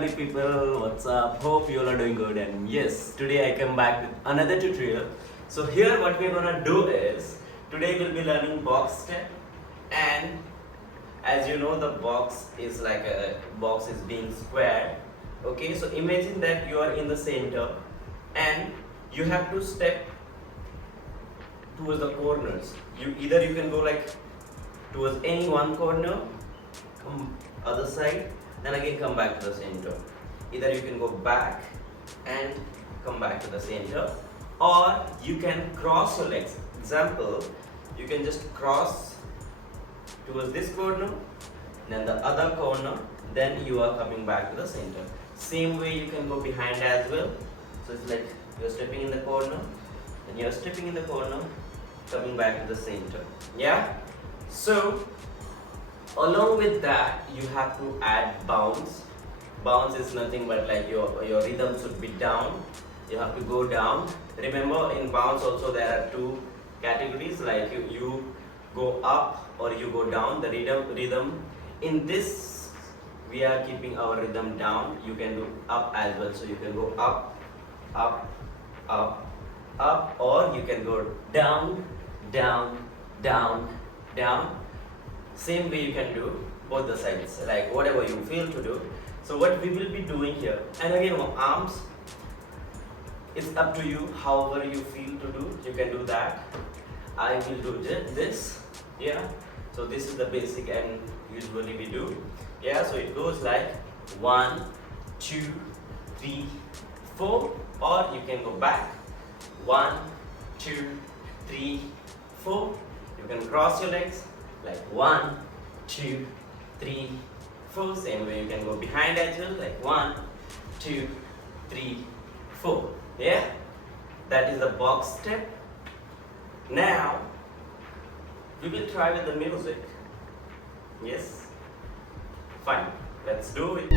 lovely people, what's up? Hope you all are doing good. And yes, today I come back with another tutorial. So here what we're gonna do is, today we'll be learning box step. And as you know, the box is like a box is being squared. Okay, so imagine that you are in the center and you have to step towards the corners. You can go like towards any one corner, come other side, then again come back to the center. Either you can go back and come back to the center, or you can cross your legs. Example, you can just cross towards this corner, then the other corner, then you are coming back to the center. Same way you can go behind as well. So it's like you're stepping in the corner, then you're stepping in the corner, coming back to the center. Yeah? So along with that, you have to add bounce. Bounce is nothing but like your rhythm should be down. You have to go down. Remember, in bounce also there are two categories, like you go up or you go down. The rhythm in this, we are keeping our rhythm down. You can do up as well, so you can go up, up, up, up, or you can go down, down, down, down. Same way you can do both the sides, like whatever you feel to do. So what we will be doing here, and again arms, it's up to you, however you feel to do, you can do that. I will do this, yeah. So this is the basic and usually we do, yeah. So it goes like 1, 2, 3, 4, or you can go back 1, 2, 3, 4. You can cross your legs like 1, 2, 3, 4. Same way you can go behind as well, like 1, 2, 3, 4. Yeah, that is the box step. Now we will try with the music. Yes, fine, let's do it.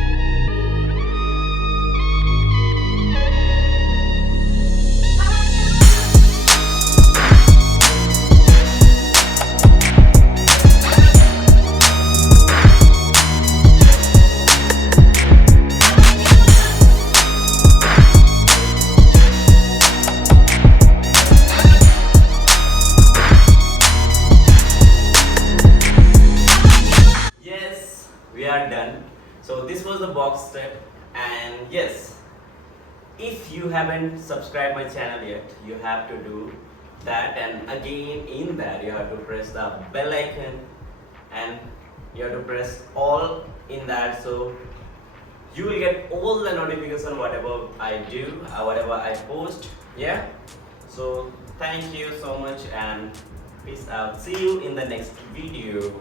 We are done. So this was the box step, and yes, if you haven't subscribed my channel yet, you have to do that, and again in that you have to press the bell icon and you have to press all in that, so you will get all the notification whatever I do, whatever I post. Yeah, so thank you so much and peace out. See you in the next video.